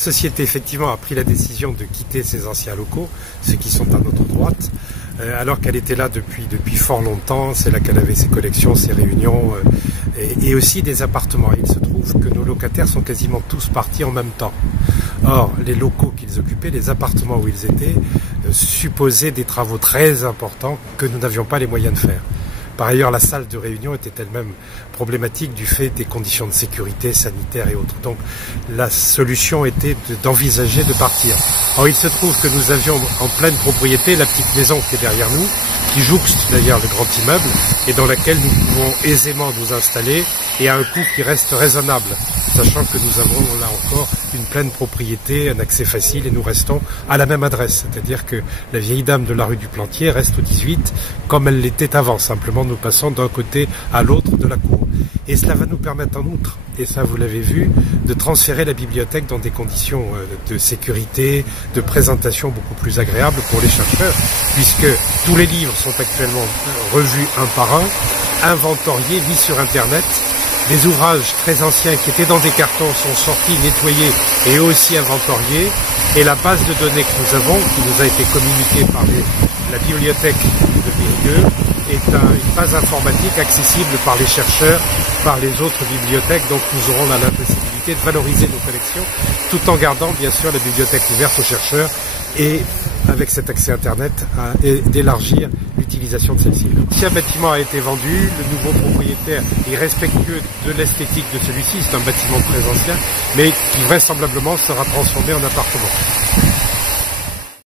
La société effectivement a pris la décision de quitter ses anciens locaux, ceux qui sont à notre droite, alors qu'elle était là depuis fort longtemps. C'est là qu'elle avait ses collections, ses réunions et aussi des appartements. Il se trouve que nos locataires sont quasiment tous partis en même temps. Or, les locaux qu'ils occupaient, les appartements où ils étaient, supposaient des travaux très importants que nous n'avions pas les moyens de faire. Par ailleurs, la salle de réunion était elle-même problématique du fait des conditions de sécurité sanitaire et autres. Donc la solution était d'envisager de partir. Or il se trouve que nous avions en pleine propriété la petite maison qui est derrière nous, qui jouxte d'ailleurs le grand immeuble et dans laquelle nous pouvons aisément nous installer et à un coût qui reste raisonnable, sachant que nous avons là encore une pleine propriété, un accès facile et nous restons à la même adresse. C'est-à-dire que la vieille dame de la rue du Plantier reste au 18 comme elle l'était avant, simplement nous passons d'un côté à l'autre de la cour. Et cela va nous permettre en outre, et ça vous l'avez vu, de transférer la bibliothèque dans des conditions de sécurité, de présentation beaucoup plus agréables pour les chercheurs, puisque tous les livres sont actuellement revus un par un, inventoriés, mis sur Internet. Des ouvrages très anciens qui étaient dans des cartons sont sortis, nettoyés et aussi inventoriés. Et la base de données que nous avons, qui nous a été communiquée par la bibliothèque de Périgueux, est une base informatique accessible par les chercheurs, par les autres bibliothèques. Donc nous aurons là la possibilité de valoriser nos collections, tout en gardant bien sûr la bibliothèque ouverte aux chercheurs et avec cet accès Internet et d'élargir l'utilisation de celle-ci. Si un bâtiment a été vendu, le nouveau propriétaire est respectueux de l'esthétique de celui-ci. C'est un bâtiment très ancien, mais qui vraisemblablement sera transformé en appartement.